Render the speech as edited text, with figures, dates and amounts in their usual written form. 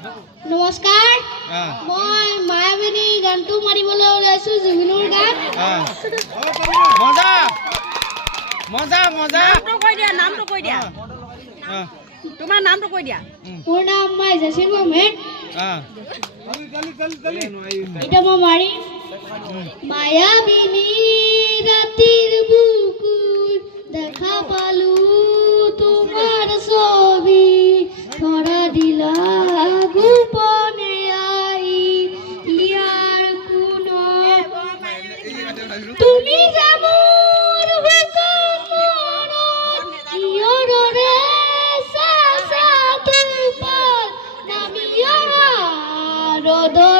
নমস্কাৰ মই মায়াবিনী গানটো মাৰিবলৈ ওলাইছোঁ জুবিনৰ গান মজা মজা মজা নামটো কৈ দিয়া তোমাৰ নামটো কৈ দিয়া মোৰ নাম মাইজাচিন আহমেদ এতিয়া মই মাৰিম মায়াবিনী ৰাতিৰ বুকুত দেখা পালো তোমাৰ ছবি ধৰা দিলা গোপনে আই ইয়াৰ কোনত তুমি যে মোৰ বুকুত মনত ইয়ৰে চেঁচা টোপত নামি অহা ৰ'দৰ